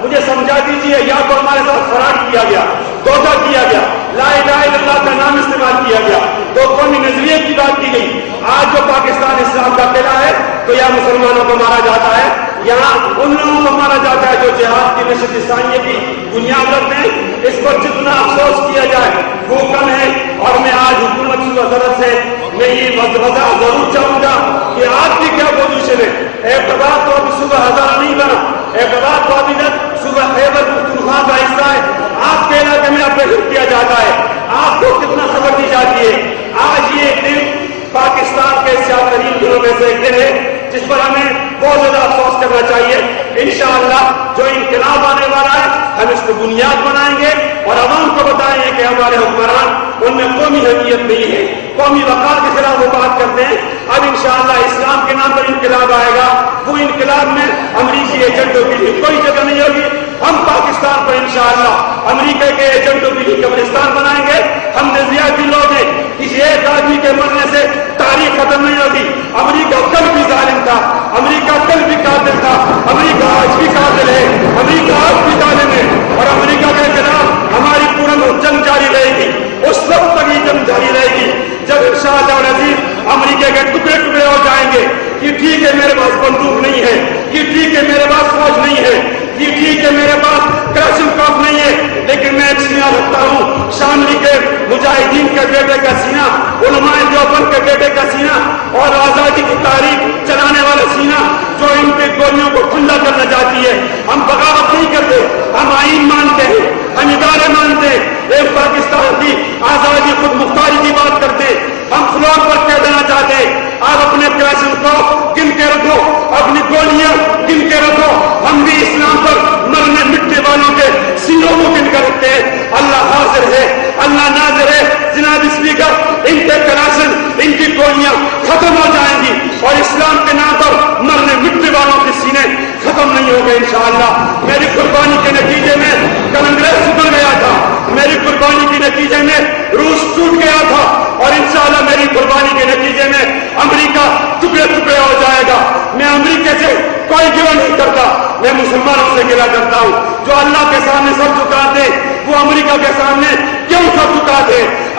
مجھے سمجھا دیجیے، یا تو ہمارے ساتھ فراڈ کیا گیا، دھوکہ کیا گیا، لا الہ الا اللہ کا نام استعمال کیا گیا، دو قومی نظریے کی بات کی گئی۔ آج جو پاکستان اسلام کا قلعہ ہے تو یہاں مسلمانوں کو مارا جاتا ہے، یہاں ان لوگوں کو مارا جاتا ہے جو جہاد کی نشت ثانیہ کی بنیاد رکھتے ہیں۔ اس پر جتنا افسوس کیا جائے وہ کم ہے، اور میں آج حکومت کی وزارت سے میں یہ وضاحت ضرور چاہوں گا کہ آپ کی کیا پوزیشن ہے۔ اقتدار تو ابھی صبح ہزارہ نہیں بنا، اقتدار تو ابھی تک صبح خیبر پختونخوا کا حصہ ہے۔ آپ کے علاقے میں آپریشن کیا جاتا ہے، آپ کو کتنا خبر دی جاتی ہے۔ آج یہ دن پاکستان کے سیاہ ترین دنوں میں سے ایک دن ہے جس پر ہمیں بہت زیادہ افسوس کرنا چاہیے۔ انشاءاللہ جو انقلاب آنے والا ہے ہم اس کو بنیاد بنائیں گے اور عوام کو بتائیں گے کہ ہمارے حکمران ان میں قومی حیثیت نہیں ہے، قومی وقار کے خلاف وہ بات کرتے ہیں۔ اب انشاءاللہ اسلام کے نام پر انقلاب آئے گا، وہ انقلاب میں امریکی ایجنٹوں کی بھی کوئی جگہ نہیں ہوگی۔ ہم پاکستان پر انشاءاللہ امریکہ کے ایجنٹوں کی بھی قبرستان بنائیں گے۔ ہم نظریاتی لوگ ہیں، کسی ایک آدمی کے مرنے سے تاریخ ختم نہیں ہوگی۔ امریکہ کل بھی ظالم تھا، امریکہ کل بھی قاتل تھا، امریکہ آج بھی قاتل ہے، امریکہ آج بھی ظالم ہے، اور امریکہ کے خلاف ہماری پورا جنگ جاری رہے گی۔ اس وقت تک یہ جنگ جاری رہے گی جب انشاءاللہ العزیز امریکہ کے ٹکڑے ٹکڑے ہو جائیں گے کہ ٹھیک ہے میرے پاس بندوق نہیں ہے، کہ ٹھیک ہے میرے پاس فوج نہیں ہے، کہ ٹھیک ہے میرے پاس کلاشنکوف نہیں ہے، لیکن میں ایک سینہ رکھتا ہوں، شاملی کے مجاہدین کے بیٹے کا سینہ، علماء دیوبند کے بیٹے کا سینہ، اور آزادی کی تاریخ چلانے والا سینہ جو ان کی گولیوں کو ٹھنڈا کرنا چاہتی ہے۔ ہم بغاوت نہیں کرتے، ہم آئین مانتے ہیں، ہم ادارے مانتے ہیں، ایک پاکستان کی آزادی خود مختاری کی بات کرتے ہیں۔ ہم فلور پر کہہ دینا چاہتے ہیں آپ اپنے کلاشنکوف گن کے رکھو، اپنی گولیاں گن کے رکھو، ہم بھی اسلام پر مرنے مٹنے والوں کے سینوں کو گن کر رکھتے ہیں۔ اللہ حاضر ہے، اللہ ناظر ہے۔ جناب اسپیکر، ان کے کلاشن، ان کی گولیاں ختم ہو جائیں گی اور اسلام کے نام پر مرنے مٹنے والوں کے سینے ختم نہیں ہو گئے انشاءاللہ۔ میری قربانی کے نتیجے میں کانگریس سکڑ گیا تھا، میری قربانی کے نتیجے میں روس ٹوٹ گیا تھا، اور انشاءاللہ میری قربانی کے نتیجے میں امریکہ ٹکڑے ٹکڑے ہو جائے گا۔ میں امریکہ سے کوئی گلہ نہیں کرتا، میں مسلمانوں سے گلہ کرتا ہوں جو اللہ کے سامنے سر جھکاتے، وہ امریکہ کے سامنے کیوں سر جھکاتے؟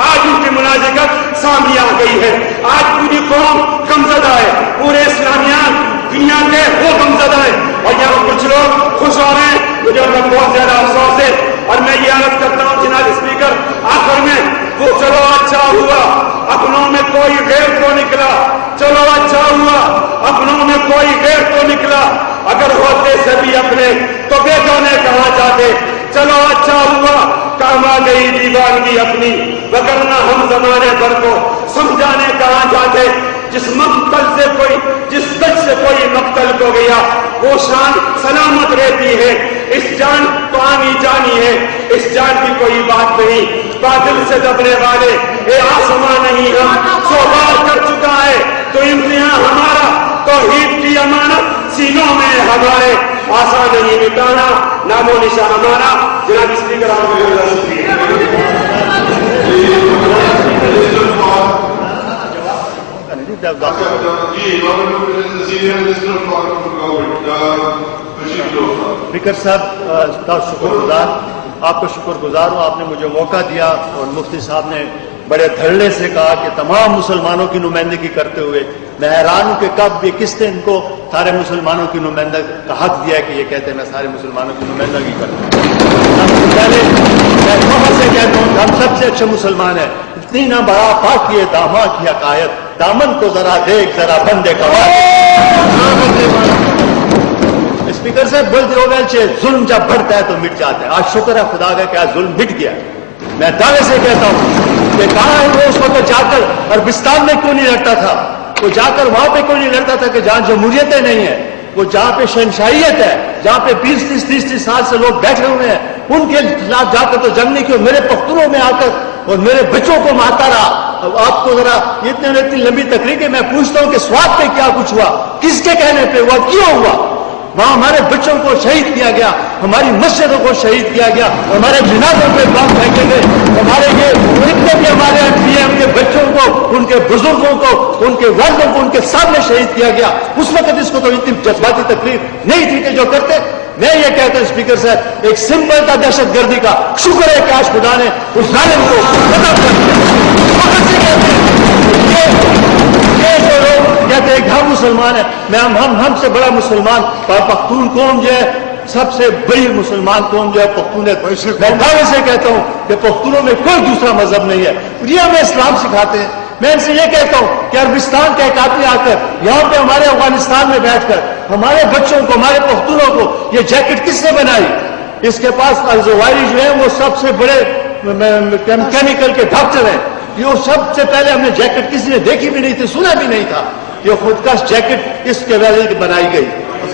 آج ان کی مناجات سامنے آ گئی ہے، آج پوری قوم غمزدہ ہے، پورے اسلامیان دنیا کے وہ غمزدہ ہے، اور یہاں کچھ لوگ خوش ہو رہے ہیں۔ مجھے ان کا بہت زیادہ افسوس ہے، اور میں یہ عرض کرتا ہوں جناب اسپیکر، آخر میں وہ چلو اچھا ہوا اپنوں میں کوئی غیر تو نکلا، چلو اچھا ہوا اپنوں میں کوئی غیر تو نکلا، اگر ہوتے سبھی اپنے تو بیگانے کہاں جاتے، چلو اچھا ہوا کام آ گئی دیوانگی اپنی، وگرنہ ہم زمانے بھر کو سمجھانے کہاں جاتے۔ جس مقتل سے کوئی، جس دج سے کوئی مقتل کو گیا وہ شان سلامت رہتی ہے، اس جان تو آنی جانی ہے، اس جان کی کوئی بات نہیں۔ بادل سے دبنے والے اے آسمان نہیں ہم، سو بار کر چکا ہے تو امتحان ہمارا، توحید کی امانت سینوں میں ہمارے، آسان نہیں مٹانا نام و نشان ہمارا۔ جناب اسپیکر آپ کو بہت شکریہ۔ اسپیکر صاحب کا شکر گزار، آپ کا شکر گزار ہوں، آپ نے مجھے موقع دیا، اور مفتی صاحب نے بڑے دھڑلے سے کہا کہ تمام مسلمانوں کی نمائندگی کرتے ہوئے، میں حیران ہوں کہ کب یہ کس نے ان کو سارے مسلمانوں کی نمائندگی کا حق دیا ہے کہ یہ کہتے ہیں میں سارے مسلمانوں کی نمائندگی کرتا ہوں۔ پہلے میں بہت سے کہتا ہوں ہم سب سے اچھے مسلمان ہیں، اتنی نہ بڑا پاک کیے داما کی حقائق، دامن کو ذرا دیکھ ذرا بندے کا اسپیکر صاحب بولتے ہو گئے ظلم جب بڑھتا ہے تو مٹ جاتا ہے۔ آج شکر ہے خدا کا کہ آج ظلم مٹ گیا۔ میں دعوے سے کہتا ہوں کہ کہاں ہے وہ اس وقت جا کر عربستان میں کیوں نہیں لڑتا تھا، وہ جا کر وہاں پہ کیوں نہیں لڑتا تھا کہ جہاں جمہوریتیں نہیں ہیں، وہ جہاں پہ شہنشاہیت ہے، جہاں پہ 20-30 سال سے لوگ بیٹھے ہوئے ہیں، ان کے خلاف جا کر تو جنگ نہیں کی، میرے پختونوں میں آ کر اور میرے بچوں کو مارتا رہا۔ آپ کو ذرا اتنی لمبی تقریر ہے، میں پوچھتا ہوں کہ سوات پہ کیا کچھ ہوا، کس کے کہنے پہ ہوا، کیوں ہوا؟ وہاں ہمارے بچوں کو شہید کیا گیا، ہماری مسجدوں کو شہید کیا گیا، ہمارے جنازوں پہ بم پھینکے گئے، ہمارے یہ جتنے بھی ہمارے پی ایم کے بچوں کو، ان کے بزرگوں کو، ان کے والدوں کو ان کے سامنے شہید کیا گیا۔ اس وقت اس کو تو اتنی جذباتی تقریر نہیں تھی کہ جو کرتے میں یہ کہتا ہوں اسپیکر صاحب ایک سمبل تھا دہشت گردی کا, شکر ہے کہ آج خدا نے اس ظالم کو ختم کر دیا. وقت سے کہتے ہیں یہ جو لوگ کہتے ہیں کہ ہم مسلمان ہیں, میں ہم سے بڑا مسلمان پختون قوم جو ہے, سب سے بڑی مسلمان قوم جو ہے پختون ہے. میں دعوے سے کہتا ہوں کہ پختونوں میں کوئی دوسرا مذہب نہیں ہے, یہ ہمیں اسلام سکھاتے ہیں. میں ان سے یہ کہتا ہوں کہ عربستان کا ایک آدمی آ کر یہاں پہ ہمارے افغانستان میں بیٹھ کر ہمارے بچوں کو, ہمارے پختونوں کو یہ جیکٹ کس نے بنائی؟ اس کے پاس الزوائری جو ہیں وہ سب سے بڑے کیمیکل کے ڈاکٹر ہیں. یہ سب سے پہلے ہم نے جیکٹ کسی نے دیکھی بھی نہیں تھی, سنا بھی نہیں تھا. یہ خودکش جیکٹ اس کے وجہ سے بنائی گئی.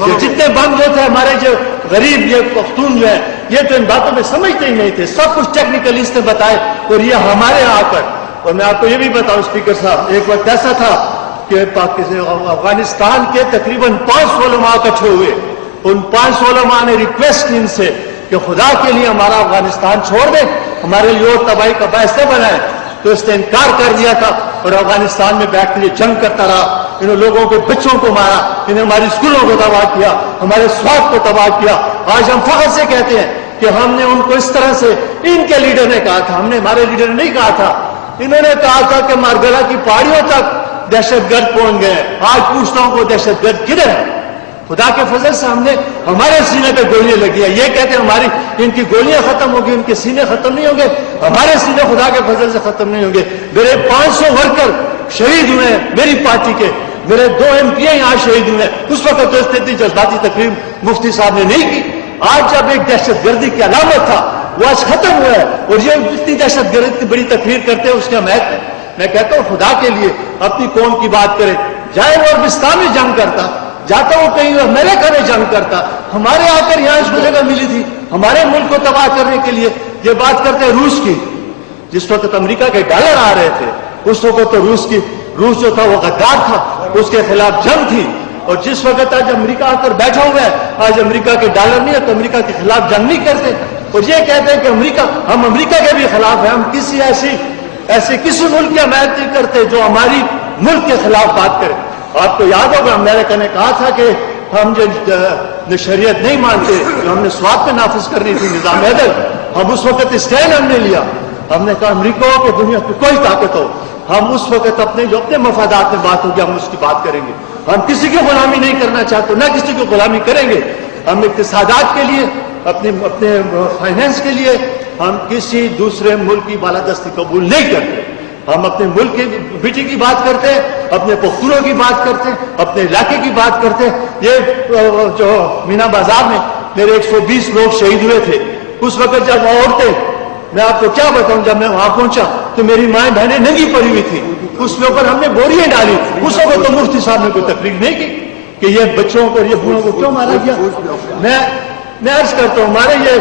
یہ جتنے بم جو تھے ہمارے جو غریب یہ پختون جو ہیں یہ تو ان باتوں میں سمجھتے ہی نہیں تھے, سب کچھ ٹیکنیکلی اس نے بتائے. اور یہ ہمارے آ کر, اور میں آپ کو یہ بھی بتاؤں اسپیکر صاحب, ایک وقت ایسا تھا کہ افغانستان کے تقریباً 500 علماء اکٹھے ہوئے. ان 500 علماء نے ریکویسٹ کی ان سے کہ خدا کے لیے ہمارا افغانستان چھوڑ دیں, ہمارے لیے اور تباہی کا باعث نہ بنائے. تو اس نے انکار کر دیا تھا اور افغانستان میں بیٹھ کر یہ جنگ کرتا رہا. انہوں لوگوں کے بچوں کو مارا, انہیں ہماری اسکولوں کو تباہ کیا, ہمارے سواد کو تباہ کیا. آج ہم فخر سے کہتے ہیں کہ ہم نے ان کو اس طرح سے, ان کے لیڈر نے کہا تھا, ہم نے, ہمارے لیڈر نے نہیں کہا تھا, انہوں نے کہا تھا کہ مارگلا کی پہاڑیوں تک دہشت گرد پہنچ گئے. آج پوچھتا ہوں کہ دہشت گرد کدھر ہے؟ خدا کے فضل سے ہم نے, ہمارے سینے پہ گولیاں لگی ہیں. یہ کہتے ہیں ہماری ان کی گولیاں ختم ہوگی, ان کے سینے ختم نہیں ہوں گے. ہمارے سینے خدا کے فضل سے ختم نہیں ہوں گے. میرے 500 ورکر شہید ہوئے ہیں میری پارٹی کے, میرے 2 MP یہاں شہید ہوئے ہیں. اس وقت تو اتنی جذباتی تقریب مفتی صاحب نے نہیں کی. آج جب ایک دہشت گردی کی علامت تھا وہ آج ختم ہوا ہے, اور یہ اتنی دہشت گردی کی بڑی تقریر کرتے ہیں اس کے حمایت میں. میں کہتا ہوں خدا کے لیے اپنی قوم کی بات کرے. جائے وہ عربستان میں جنگ کرتا, جاتا وہ کہیں امریکہ میں جنگ کرتا, ہمارے آ کر یہاں اس کو جگہ ملی تھی ہمارے ملک کو تباہ کرنے کے لیے. یہ بات کرتے ہیں روس کی, جس وقت امریکہ کے ڈالر آ رہے تھے اس وقت تو روس جو تھا وہ غدار تھا, اس کے خلاف جنگ تھی. اور جس وقت آج امریکہ آ کر بیٹھا ہوا ہے, آج امریکہ کے ڈالر نہیں ہے تو امریکہ کے خلاف جنگ نہیں کرتے. اور یہ کہتے ہیں کہ امریکہ, ہم امریکہ کے بھی خلاف ہیں, ہم کسی ایسے کسی ملک کی حمایت نہیں کرتے جو ہماری ملک کے خلاف بات کرے. آپ کو یاد ہوگا امریکہ نے کہا تھا کہ ہم جو شریعت نہیں مانتے, جو ہم نے سوات میں نافذ کرنی تھی نظام عدل, ہم اس وقت اسٹینڈ ہم نے لیا. ہم نے کہا امریکہ ہو کہ دنیا کی کوئی طاقت ہو, ہم اس وقت اپنے جو اپنے مفادات میں بات ہوگی ہم اس کی بات کریں گے. ہم کسی کی غلامی نہیں کرنا چاہتے, نہ کسی کی غلامی کریں گے. ہم اقتصادات کے لیے, اپنے فائنینس کے لیے ہم کسی دوسرے ملک کی بالادستی قبول نہیں کرتے. ہم اپنے ملک کی بیٹی کی بات کرتے ہیں, اپنے پختونوں کی بات کرتے ہیں, اپنے علاقے کی بات کرتے ہیں. یہ جو مینا بازار میں میرے 120 لوگ شہید ہوئے تھے, اس وقت جب عورتیں, میں آپ کو کیا بتاؤں, جب میں وہاں پہنچا تو میری مائیں بہنیں ننگی پڑی ہوئی تھی, اس کے اوپر ہم نے بوریاں ڈالی. اس وقت تو مفتی صاحب نے کوئی تقریر نہیں کی کہ یہ بچوں کو, یہ بوڑھوں کو کیوں مارا گیا. میں عرض کرتا ہوں, ہمارے یہ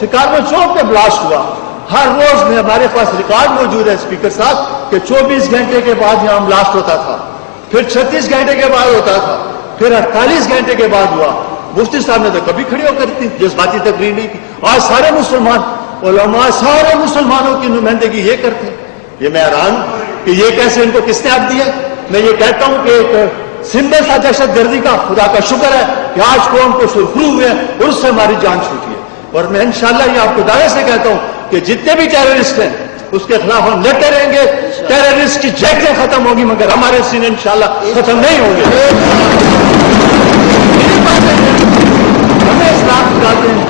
شکارپور چوک پہ بلاسٹ ہوا, ہر روز میں ہمارے پاس ریکارڈ موجود ہے اسپیکر صاحب کہ 24 گھنٹے کے بعد یہاں بلاسٹ ہوتا تھا, پھر 36 گھنٹے کے بعد ہوتا تھا, پھر 48 گھنٹے کے بعد ہوا. مفتی صاحب نے تو کبھی کھڑی ہو کر اتنی جذباتی تقریر نہیں کی. آج سارے مسلمان علماء, سارے مسلمانوں کی نمائندگی یہ کرتے ہیں. یہ میں حیران کہ یہ کیسے, ان کو کس نے حق دیا. میں یہ کہتا ہوں کہ ایک سمبل تھا دہشت گردی کا, خدا کا شکر ہے کہ آج قوم کو سرخرو ہوئے ہیں اور اس سے ہماری جان چھوٹی ہے. اور میں انشاءاللہ یہ آپ کو دعوے سے کہتا ہوں کہ جتنے بھی ٹیررسٹ ہیں اس کے خلاف ہم لڑتے رہیں گے. ٹیررسٹ کی جیکٹیں ختم ہوگی مگر ہمارے سینے انشاءاللہ ختم نہیں ہوں گے. ہمیں اسلام سکھاتے ہیں,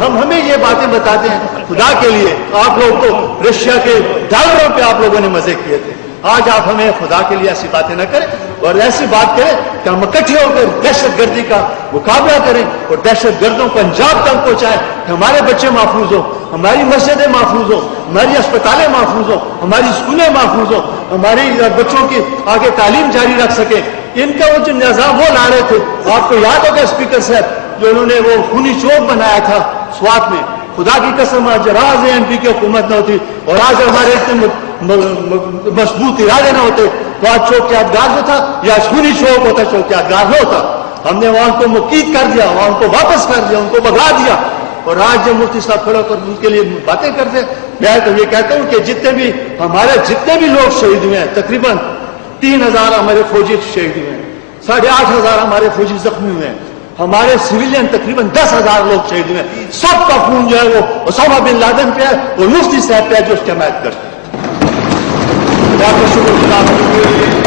ہمیں یہ باتیں بتاتے ہیں. خدا کے لیے آپ لوگ تو رشیا کے ڈالروں پہ آپ لوگوں نے مزے کیے تھے. آج آپ ہمیں خدا کے لیے ایسی باتیں نہ کریں اور ایسی بات کریں کہ ہم اکٹھے ہو کر دہشت گردی کا مقابلہ کریں اور دہشت گردوں کو انجام تک پہنچائیں کہ ہمارے بچے محفوظ ہوں, ہماری مسجدیں محفوظ ہوں, ہماری اسپتالیں محفوظ ہوں, ہماری اسکولیں محفوظ ہوں, ہماری بچوں کی آگے تعلیم جاری رکھ سکیں. ان کا وہ جو نظام وہ لا رہے تھے, آپ کو یاد ہوگا اسپیکر صاحب, جو انہوں نے وہ خونی چوک بنایا تھا سوات میں. خدا کی قسم آج راز MP کی حکومت نہ ہوتی اور آج ہمارے اتنے مضبوط ارادے نہ ہوتے تو آج چوک یادگار جو تھا یا خونی چوک ہوتا, چوک یادگار نہ ہوتا. ہم نے وہاں کو مقید کر دیا, وہاں کو واپس کر دیا, ان کو بگا دیا. اور آج جب مفتی صاحب کھڑے کر ان کے لیے باتیں کرتے, میں تو یہ کہتا ہوں کہ جتنے بھی لوگ شہید ہوئے ہیں, تقریباً 3000 ہمارے فوجی شہید ہوئے ہیں, 8500 ہمارے فوجی زخمی ہوئے ہیں. ہمارے سویلین تقریباً 10,000 لوگ شہید ہوئے، سب کا خون جو ہے وہ اسامہ بن لادن پہ ہے اور مفتی صاحب پہ ہے جو اس کی حمایت کرتے ہیں۔ میں آپ کا شکر گزار ہوں۔